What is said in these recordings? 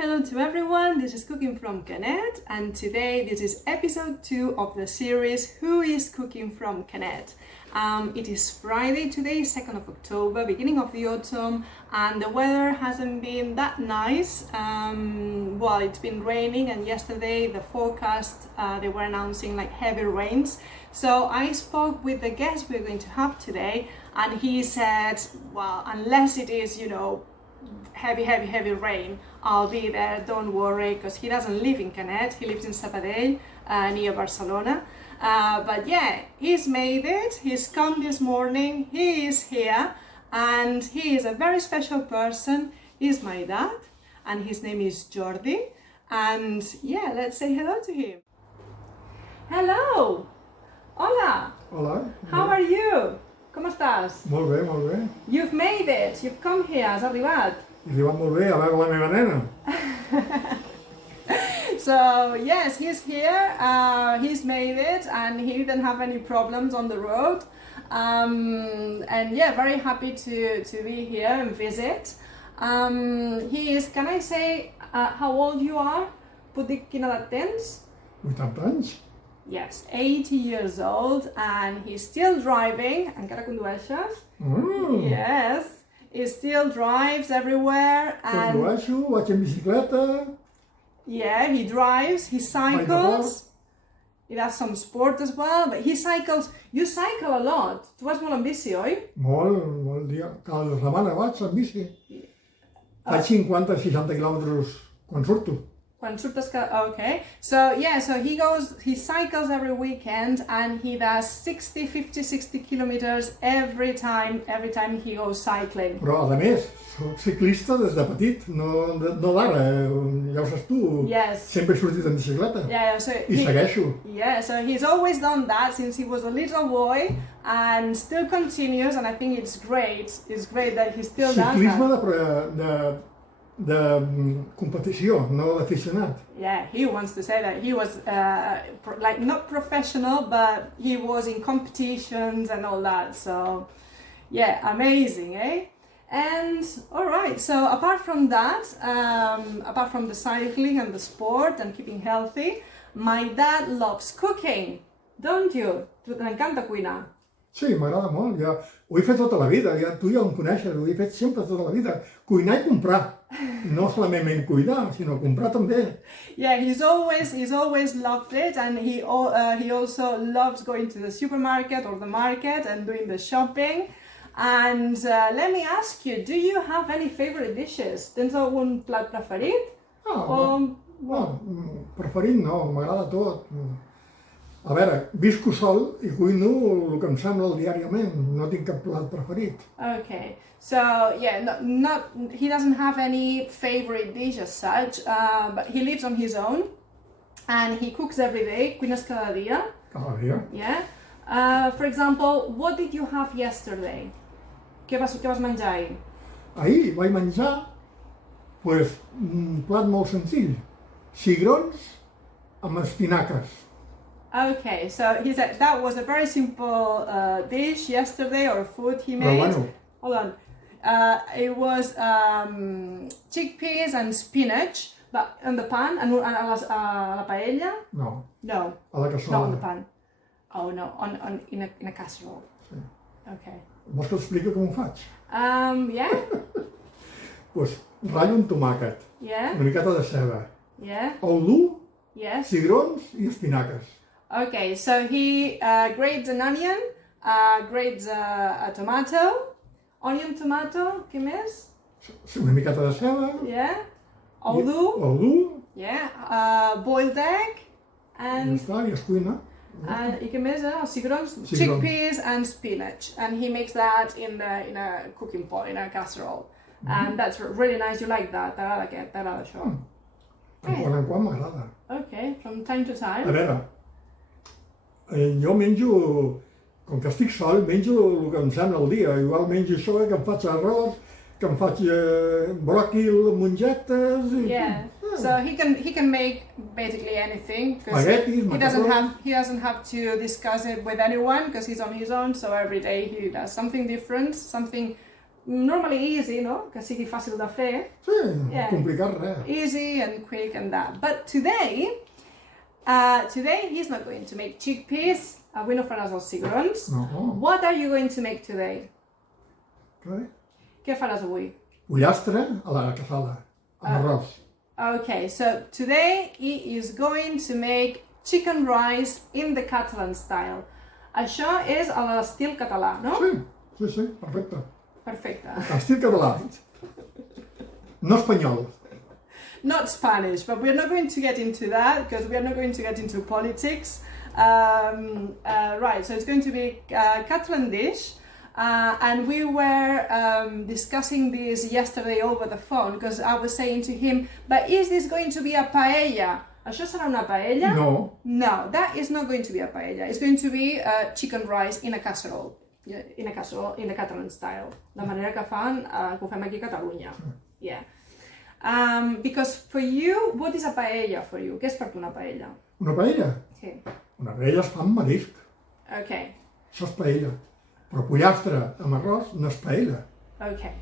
hello to everyone. This is Cooking from Canet, and today this is episode 2 of the series Who is Cooking from Canet. It is Friday today, 2nd of October, beginning of the autumn, and the weather hasn't been that nice. Well, it's been raining, and yesterday the forecast, they were announcing like heavy rains. So I spoke with the guest we're going to have today, and he said, well, unless it is, heavy rain, I'll be there, don't worry, because he doesn't live in Canet, he lives in Sabadell, near Barcelona. But yeah, he's made it, he's come this morning, he is here, and he is a very special person. He's my dad, and his name is Jordi, and yeah, let's say hello to him. Hello! Hola! Hola. How are you? Com estàs? Molt bé, molt bé. You've made it, you've come here, has arribat. He arribat molt bé a veure la meva nena. So yes, he's here, he's made it, and he didn't have any problems on the road. And yeah, very happy to be here and visit. He is, can I say how old you are? Puc dir quina edat tens? 80 anys. Yes, 80 years old, and he's still driving. Encara condueixes? Yes, he still drives everywhere. And Condueixo, vaig en bicicleta. yeah, he drives, he cycles. He does some sport as well, but he cycles. You cycle a lot. Tu vas molt en bici, oi? Molt dia. Cada setmana vaig en bici. Faig 50-60 quilòmetres quan surto. Quan surtes okay. So yeah, so he cycles every weekend, and he does 60 kilometers every time he goes cycling. Però a més, soc ciclista des de petit, no d'ara, ja ho saps tu. Yes. Sempre he sortit en bicicleta. Yeah, so I segueixo. Yeah, so he's always done that since he was a little boy, and still continues, and I think it's great. It's great that he still does that. Ciclisme de competició, no d'aficionat. Yeah, he wants to say that he was like not professional, but he was in competitions and all that. So yeah, amazing, eh? And all right, so apart from that, apart from the cycling and the sport and keeping healthy, my dad loves cooking, don't you? T'encanta cuinar? Sí, m'agrada molt. Ja ho he fet tota la vida, tu ja em coneixes, ho he fet sempre tota la vida. Cuinar i comprar. No solament cuinar, sinó comprar també. Yeah, he's always loved it, and he also loves going to the supermarket or the market and doing the shopping. And let me ask you, do you have any favorite dishes? Tens algun plat preferit? Preferit no, m'agrada tot. A veure, visco sol i cuino el que em sembla diàriament, no tinc cap plat preferit. Okay, so yeah, he doesn't have any favorite dish as such, but he lives on his own, and he cooks every day, cuines cada dia. Cada dia. Yeah. For example, what did you have yesterday? Què vas menjar ahir? Ahir vaig menjar un plat molt senzill, cigrons amb espinaques. Okay, so he said that was a very simple dish yesterday, or food he made. Però bueno. Hold on. It was chickpeas and spinach, but on the pan, and la paella? No. No. A la cassola. Not on the pan. Oh no, in a casserole. Sí. Okay. Vols que t'expliqui com ho faig? Yeah. Doncs ratllo un tomàquet, Yeah. una miqueta de ceba, Yeah. ou dur, Yes. cigrons i espinaques. Okay, so he grates an onion, grates a tomato, onion, tomato, què més? Una miqueta de ceba. Yeah. Ou dur. Ou dur. Yeah. Boiled egg. And I ja està, i es cuina. I què més? Cigrons, chickpeas and spinach. And he makes that in a cooking pot, in a casserole. And that's really nice. You like that? T'agrada això? De quan en quan m'agrada. Okay, from time to time. A veure, jo menjo, com que estic sol, menjo el que em sembla el dia. Igual menjo això, que em faig arròs, que em faig bròquil, mongetes... Yeah, so he can make basically anything, because Spaghetti, he doesn't have to discuss it with anyone, because he's on his own. So every day he does something different, something normally easy, no? Que sigui fàcil de fer. Sí, complicat res. Easy and quick and that. But today he's not going to make chickpeas. Avui no faràs els cigrons. No. What are you going to make today? Què faràs avui? Pollastre a la casada, amb arròs. Okay, so today he is going to make chicken rice in the Catalan style. Això és a l'estil català, no? Sí, perfecte. Perfecte. Estil català. No espanyol. Not Spanish, but we're not going to get into that because we are not going to get into politics. Right, so it's going to be a Catalan dish. And we were discussing this yesterday over the phone because I was saying to him, but is this going to be a paella? Això serà una paella? No. No, that is not going to be a paella. It's going to be chicken rice in a casserole. In a casserole, in the Catalan style. La manera que fan, que ho fem aquí a Catalonia. Yeah. Because for you, what is a paella for you? Què és per tu una paella? Una paella? Sí. Una paella es fa amb marisc. Okay. Això és paella. Però pollastre amb arròs no és paella. Okay.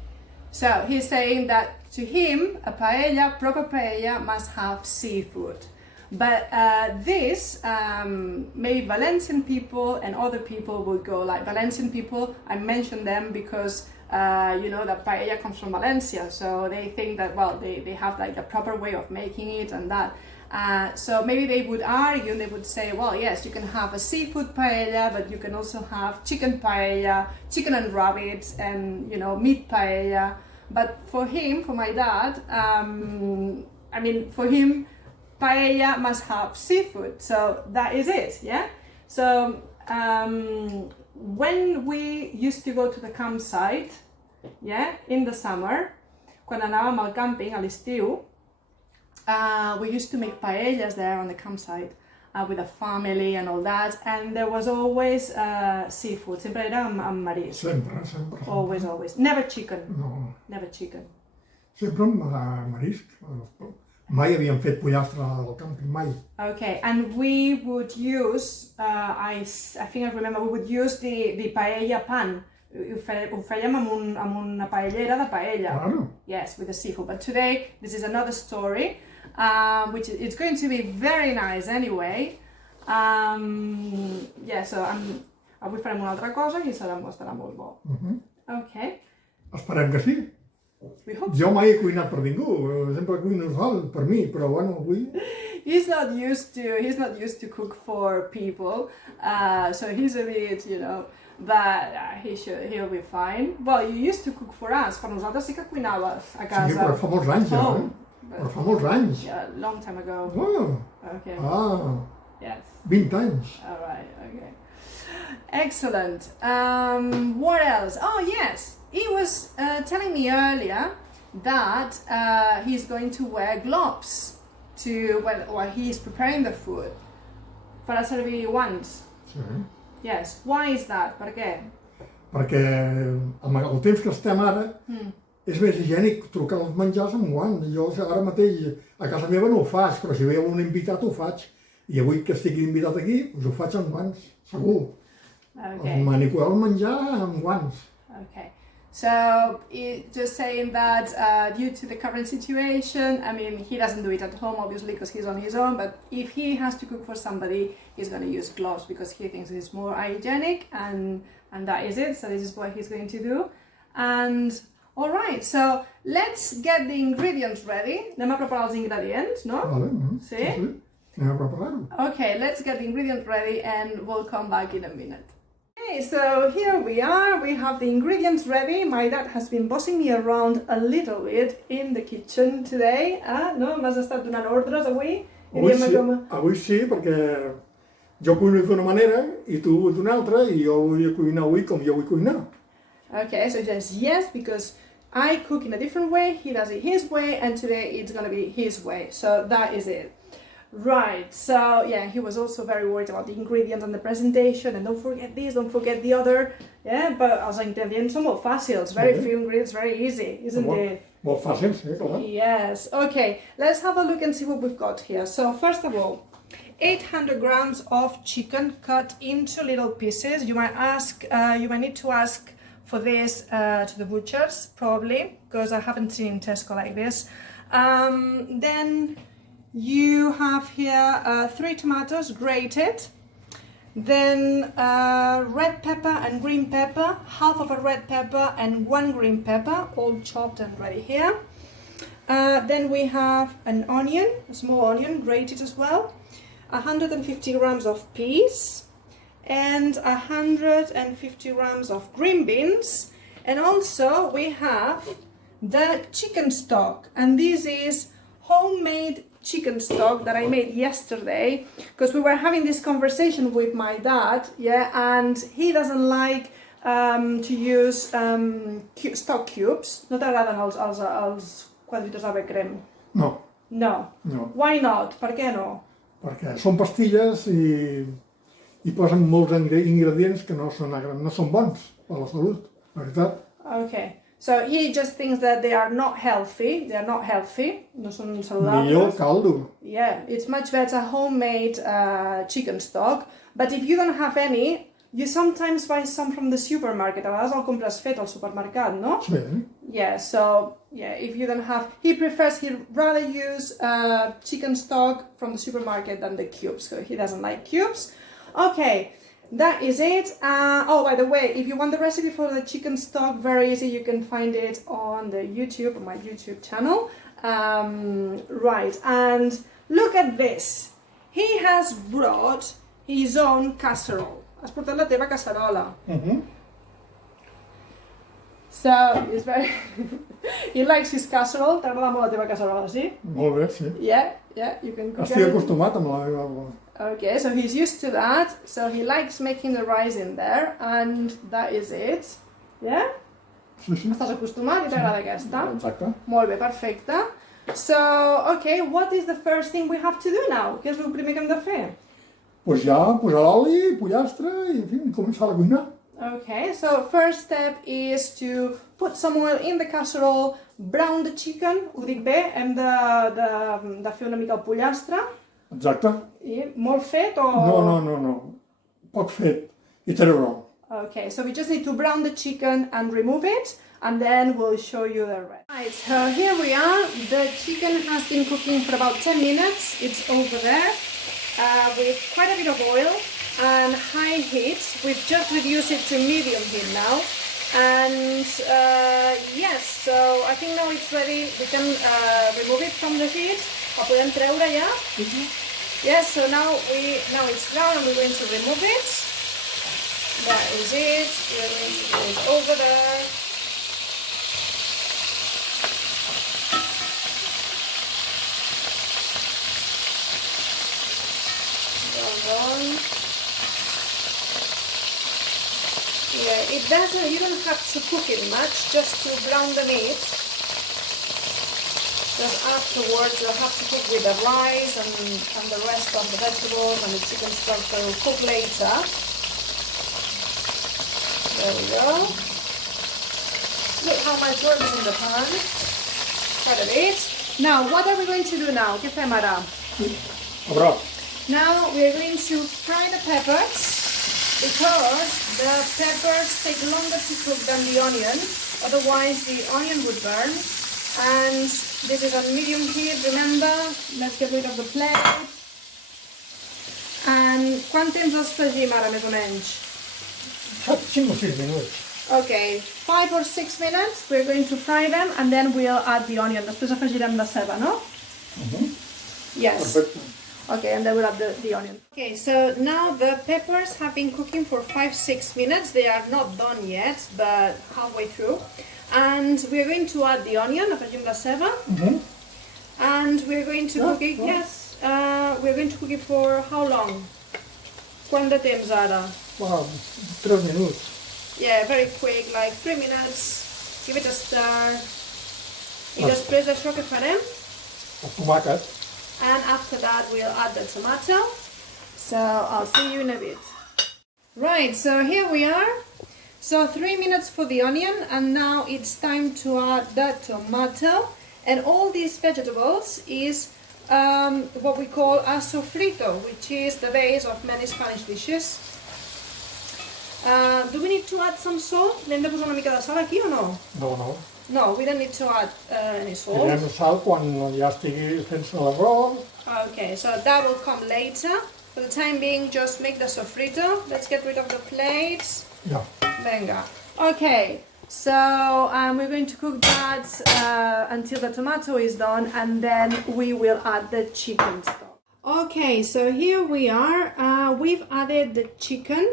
So he's saying that to him, a paella, proper paella, must have seafood. But this, maybe Valencian people and other people would go like Valencian people. I mention them because you know that paella comes from Valencia, so they think that, well, they have like the proper way of making it and that. So maybe they would argue, they would say, well, yes, you can have a seafood paella, but you can also have chicken paella, chicken and rabbit, and, you know, meat paella. But for him, for my dad, I mean, for him, paella must have seafood. So that is it, yeah? So when we used to go to the campsite, yeah, in the summer, quan anàvem al càmping a l'estiu, we used to make paellas there on the campsite with the family and all that, and there was always seafood. Sempre era amb marisc. Sempre. Always. Never chicken. No. Never chicken. Sempre amb marisc. Mai havíem fet pollastre al càmping, mai. Okay, and we would use, I think I remember, we would use the paella pan. Ho fèiem amb una paellera de paella. Claro. Yes, with the seafood. But today, this is another story, which it's going to be very nice anyway. Yeah, so avui farem una altra cosa i estarà molt bo. Okay. Esperem que sí. We hope Jo mai he cuinat per ningú, sempre cuino sol per mi, però bueno, avui... He's not used to cook for people, so he's a bit, you know, but he'll be fine. Well, you used to cook for us, per nosaltres sí que cuinaves a casa. Sí, però fa molts anys ja, Però fa molts anys. Yeah, a long time ago. Oh. Okay. Yes. 20 anys. All right, okay. Excellent. What else? Oh, yes. He was telling me earlier that he's going to wear gloves while he's preparing the food. Farà servir guants. Sí. Yes. Why is that? Per què? Perquè amb el temps que estem ara és més higiènic trucar els menjars amb guants. Jo ara mateix a casa meva no ho faig, però si veieu un invitat ho faig. I avui que estic invitat aquí, doncs ho faig amb guants, segur. Okay. Manipular el menjar amb guants. Okay. So, just saying that due to the current situation, I mean, he doesn't do it at home, obviously, because he's on his own, but if he has to cook for somebody, he's going to use gloves because he thinks it's more hygienic, and that is it. So this is what he's going to do. And, all right, so let's get the ingredients ready. Anem a preparar els ingredients, no? Vale, Sí? Anem a preparar-ho. Okay, let's get the ingredients ready and we'll come back in a minute. Okay, so here we are, we have the ingredients ready. My dad has been bossing me around a little bit in the kitchen today. No? M'has estat donant ordres avui? Avui sí, perquè jo cuino d'una manera i tu d'una altra i jo vull cuinar avui com jo vull cuinar. Okay, so he says yes, because I cook in a different way, he does it his way, and today it's going to be his way. So that is it. Right, so yeah, he was also very worried about the ingredients and the presentation, and don't forget this, don't forget the other. Yeah, but els ingredients són molt fàcils, very few ingredients, very easy, isn't it? Molt fàcil, sí, clar. Yes, okay, let's have a look and see what we've got here. So first of all, 800 grams of chicken cut into little pieces. You might need to ask for this to the butchers, probably, because I haven't seen Tesco like this. Then you have here 3 tomatoes grated. Then red pepper and green pepper, half of a red pepper and 1 green pepper, all chopped and ready here. Then we have an onion, a small onion, grated as well, 150 grams of peas, and 150 grams of green beans. And also we have the chicken stock, and this is homemade chicken stock that I made yesterday, because we were having this conversation with my dad, yeah, and he doesn't like to use stock cubes. No t'agraden els quadritos d'ave crem? No. No. No. Why not? Per què no? Perquè són pastilles i posen molts ingredients que no són bons per la salut, la veritat. Okay. So he just thinks that they are not healthy. They are not healthy. No són saludables. Millor caldo. Yeah, it's much better homemade chicken stock. But if you don't have any, you sometimes buy some from the supermarket. A vegades el compres fet al supermercat, no? Sí. Yeah, so yeah, if you don't have, he'd rather use chicken stock from the supermarket than the cubes. So he doesn't like cubes. Okay. That is it. Oh, by the way, if you want the recipe for the chicken stock, very easy. You can find it on the YouTube, on my YouTube channel. Right, and look at this. He has brought his own casserole. Has portat la teva casserola. So, he's very... he likes his casserole. T'agrada molt la teva casserola, sí? Molt bé, sí. Yeah, you can cook it. Estic acostumat amb la meva... Okay, so he's used to that, so he likes making the rice in there, and that is it. Yeah? Sí, sí. Estàs acostumat i t'agrada aquesta? Exacte. Molt bé, perfecte. So, okay, what is the first thing we have to do now? Què és el primer que hem de fer? Pues ja posar l'oli, pollastre i, en fi, començar a cuinar. Okay, so first step is to put some oil in the casserole, brown the chicken, ho dic bé, hem de fer una mica el pollastre. Exacte. I molt fet o...? No. Poc fet. I treure-ho. Okay, so we just need to brown the chicken and remove it, and then we'll show you the rest. Right, so here we are. The chicken has been cooking for about 10 minutes. It's over there with quite a bit of oil and high heat. We've just reduced it to medium heat now. And yes, so I think now it's ready. We can remove it from the heat. La podem treure ja? Yes, so now it's brown and we're going to remove it. That is it. We're going to put it over there. Done. Yeah, you don't have to cook it much, just to brown the meat. Because afterwards you'll have to cook with the rice and the rest of the vegetables and the chicken stock that will cook later. There we go. Look how much work is in the pan. Quite a bit. Now, what are we going to do now? Què fem ara? Now we are going to fry the peppers, because the peppers take longer to cook than the onion. Otherwise the onion would burn. And this is on medium heat, remember. Let's get rid of the plate. And quant temps els fregim ara, més o menys? 5 o 6 minuts. Okay, 5 or 6 minutes. We're going to fry them, and then we'll add the onion. Després afegirem la ceba, no? Yes. Perfecte. Okay, and then we'll add the onion. Okay, so now the peppers have been cooking for 5-6 minutes. They are not done yet, but halfway through. And we're going to add the onion, afegim la ceba. And we're going to cook it, yes, we're going to cook it for how long? Quant de temps ara? 3 minuts. Yeah, very quick, like 3 minutes. Give it a stir. I després d'això què farem? El tomàquet. And after that we'll add the tomato. So I'll see you in a bit. Right, so here we are. So 3 minutes for the onion, and now it's time to add the tomato. And all these vegetables is what we call a sofrito, which is the base of many Spanish dishes. Do we need to add some salt? L'hem de posar una mica de sal aquí o no? No, no. No, we don't need to add any salt. Tirem sal quan ja estigui fent-se l'arròs. Okay, so that will come later. For the time being, just make the sofrito. Let's get rid of the plates. Ja. Venga. Okay, so we're going to cook that until the tomato is done, and then we will add the chicken stock. Okay, so here we are. We've added the chicken.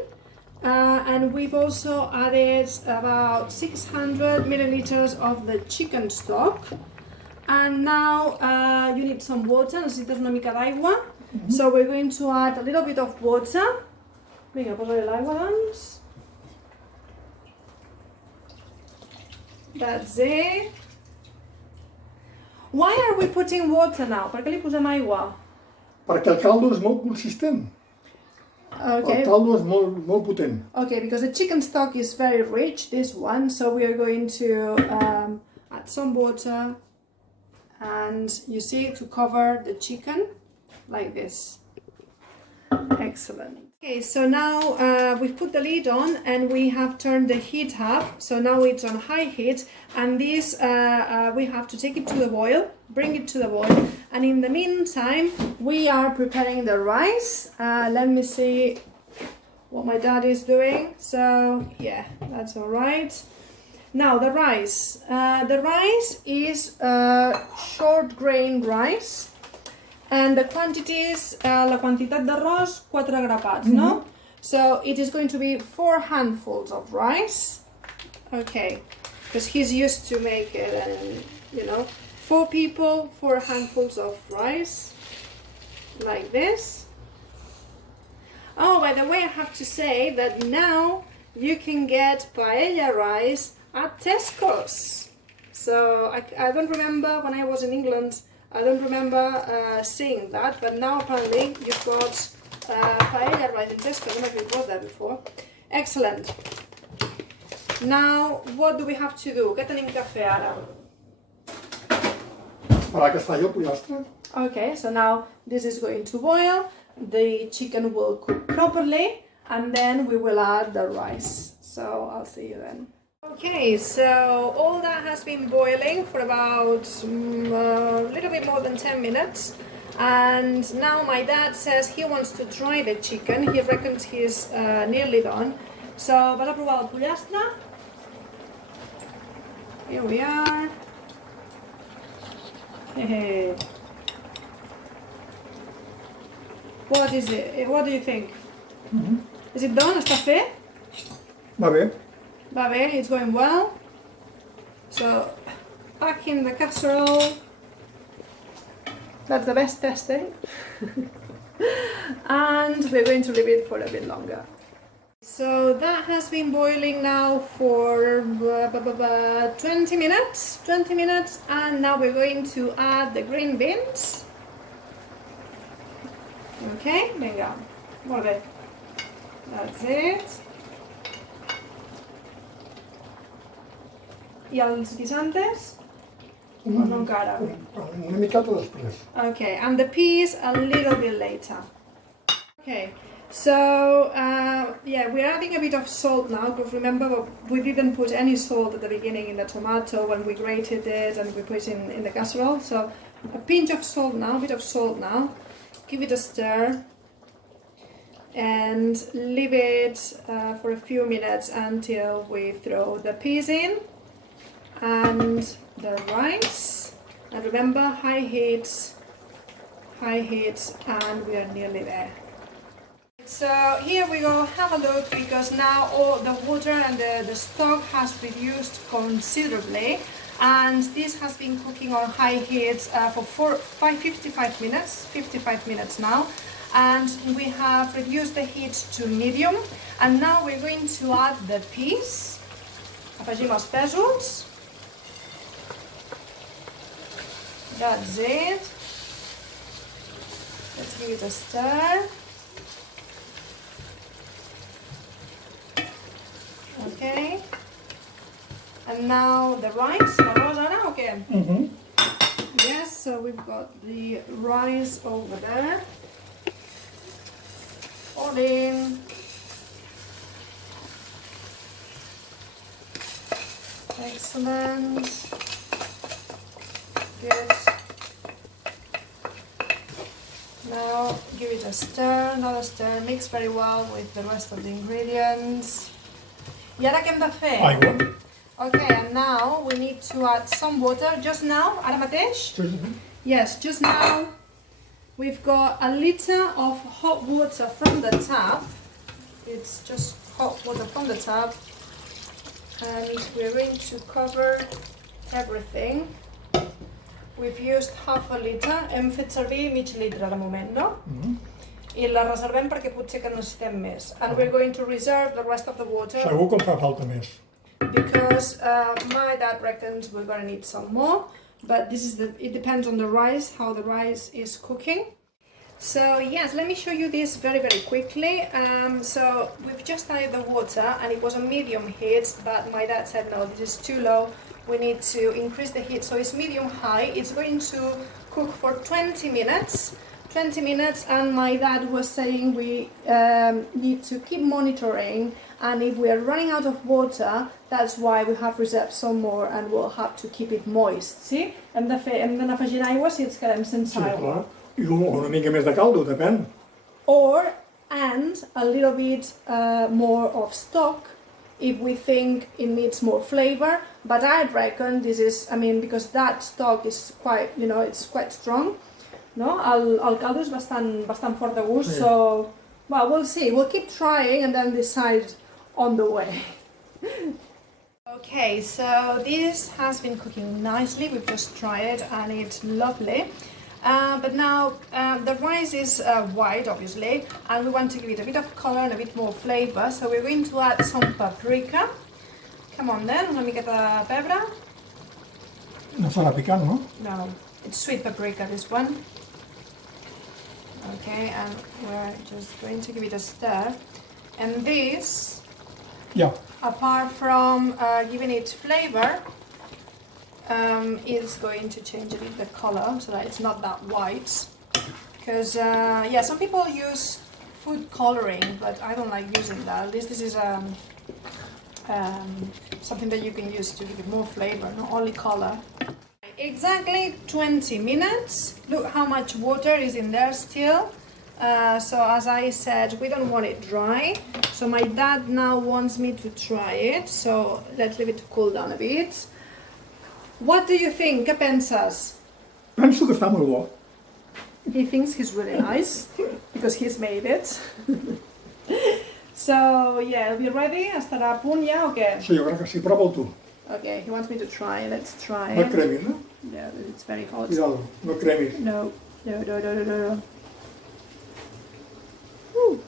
And we've also added about 600 milliliters of the chicken stock. And now you need some water, necesitas una mica d'aigua. So we're going to add a little bit of water. Vinga, posa-li l'aigua, doncs. That's it. Why are we putting water now? Per què li posem aigua? Perquè el caldo és molt consistent. Okay. El caldo és molt potent. Okay, because the chicken stock is very rich, this one, so we are going to add some water, and you see, to cover the chicken like this. Excellent. Okay, so now we've put the lid on and we have turned the heat up, so now it's on high heat, and this we have to take it to the boil, bring it to the boil, and in the meantime we are preparing the rice. Let me see what my dad is doing. So yeah, that's all right. Now the rice is short grain rice. And the quantities, la quantitat d'arròs, 4 grapats, no? So it is going to be 4 handfuls of rice. Okay, because he's used to make it, and you know, 4 people, 4 handfuls of rice, like this. Oh, by the way, I have to say that now you can get paella rice at Tesco's. So I don't remember when I was in England. I don't remember seeing that, but now apparently you've got paella rice in Tesco. I don't know if it was there before. Excellent. Now, what do we have to do? Què tenim que fer ara? Esperar que es talli el pollastre. Okay, so now this is going to boil. The chicken will cook properly, and then we will add the rice. So I'll see you then. Okay, so all that has been boiling for about a little bit more than 10 minutes, and now my dad says he wants to dry the chicken. He reckons he's nearly done. So vas a provar el pollastre. Here we are. Hey. What is it? What do you think? Is it done? Està fet? Va bé. Va bé, it's going well. So, back in the casserole. That's the best testing. And we're going to leave it for a bit longer. So that has been boiling now for 20 minutes. 20 minutes, and now we're going to add the green beans. Okay, venga, molt bé. That's it. I els guisantes? O no encara? Una miqueta després. Okay, and the peas a little bit later. Okay, so yeah, we're adding a bit of salt now, because remember we didn't put any salt at the beginning in the tomato when we grated it and we put it in the casserole. So a pinch of salt now, a bit of salt now. Give it a stir and leave it for a few minutes until we throw the peas in and the rice. And remember, high heat, and we are nearly there. So here we go, have a look, because now all the water and the stock has reduced considerably, and this has been cooking on high heat for 55 minutes now, and we have reduced the heat to medium, and now we're going to add the peas. Afegim els pèsols. That's it. Let's give it a stir. Okay. And now the rice. L'arròs ara o què? Yes, so we've got the rice over there. All in. Excellent. Good. Now give it a stir, another stir, mix very well with the rest of the ingredients. I ara què hem de fer? Aigua. Okay, and now we need to add some water. Just now, ara mateix? Yes, just now we've got a liter of hot water from the tap. It's just hot water from the tap. And we're going to cover everything. We've used half a liter. Hem fet servir mig litre de moment, no? I la reservem perquè potser que necessitem més. And we're going to reserve the rest of the water. Segur que en fa falta més. Because my dad reckons we're going to need some more. But it depends on the rice, how the rice is cooking. So yes, let me show you this very quickly. So we've just added the water and it was a medium heat, but my dad said no, this is too low. We need to increase the heat, so it's medium-high. It's going to cook for 20 minutes. 20 minutes, and my dad was saying we need to keep monitoring, and if we are running out of water, that's why we have reserved some more and we'll have to keep it moist. Sí? Hem d'anar afegint aigua si ens quedem sense aigua. I una mica més de caldo, depèn. And a little bit more of stock if we think it needs more flavor, but I reckon this is, because that stock is quite, it's quite strong, no? El caldo és bastant fort de gust, sí. So, well, we'll see. We'll keep trying and then decide on the way. Okay, so this has been cooking nicely. We've just tried it and it's lovely. But now the rice is white, obviously, and we want to give it a bit of color and a bit more flavor. So we're going to add some paprika. Come on then, una miqueta de pebre. No serà picant, no? No, it's sweet paprika, this one. Okay, and we're just going to give it a stir. And this, apart from giving it flavor, is going to change a bit the color so that it's not that white. Because, some people use food coloring, but I don't like using that. At least this is something that you can use to give it more flavor, not only color. Exactly 20 minutes. Look how much water is in there still. So as I said, we don't want it dry. So my dad now wants me to try it. So let's leave it to cool down a bit. What do you think? Què penses? Penso que està molt bo. He thinks he's really nice because he's made it. So yeah, it'll be ready. Estarà a punt ja o què? Sí, jo crec que sí. Prova'l tu. Okay, he wants me to try. Let's try. No et cremis, no? Yeah, it's very hot. Cuidado, no et cremis. No. Woo.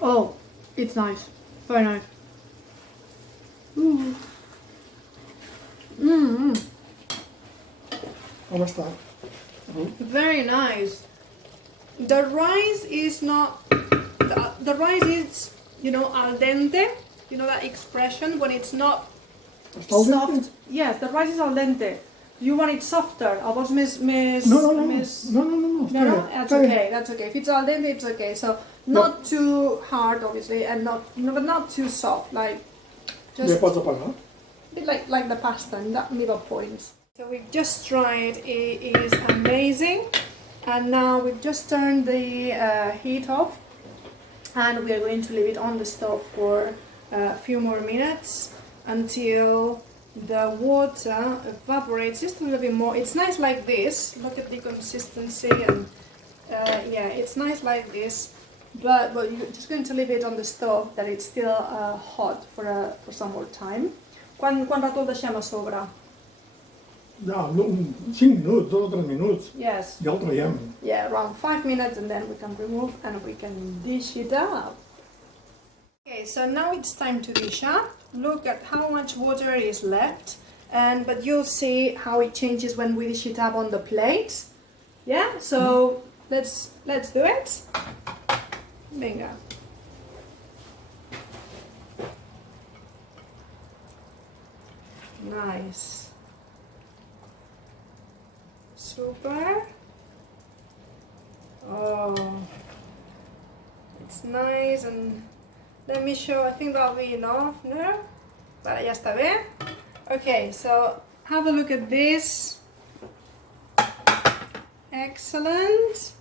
Oh, it's nice. Very nice. Ooh. Com està? Very nice. The rice is not... The rice is, al dente. You know that expression when it's not soft? Yes, the rice is al dente. You want it softer? O vols més... No. No, that's okay. If it's al dente, it's okay. So not too hard, obviously, and but not too soft. Like just pots apagar. a bit like the pasta in that middle point. So we've just tried. It is amazing, and now we've just turned the heat off, and we are going to leave it on the stove for a few more minutes until the water evaporates just a little bit more. It's nice like this. Look at the consistency, and it's nice like this. But you're just going to leave it on the stove that it's still hot for some more time. Quan rato el deixem a sobre? Ja, 5 minuts, 2 o 3 minuts. Yes. Ja el traiem. Yeah, around 5 minutes, and then we can remove and we can dish it up. Okay, so now it's time to dish up. Look at how much water is left, but you'll see how it changes when we dish it up on the plate. Yeah, so let's do it. Venga. Nice. Super. Oh, it's nice and Let me show, I think that'll be enough, no? Vale, ya está bien. Okay, so have a look at this. Excellent.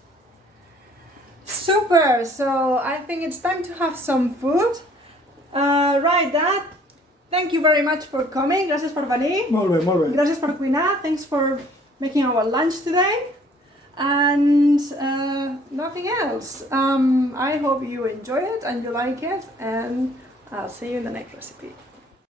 Super, so I think it's time to have some food. Right, Dad, thank you very much for coming. Gracias por venir. Molt bé, molt bé. Gracias por cuinar. Thanks for making our lunch today. And nothing else. I hope you enjoy it and you like it, and I'll see you in the next recipe.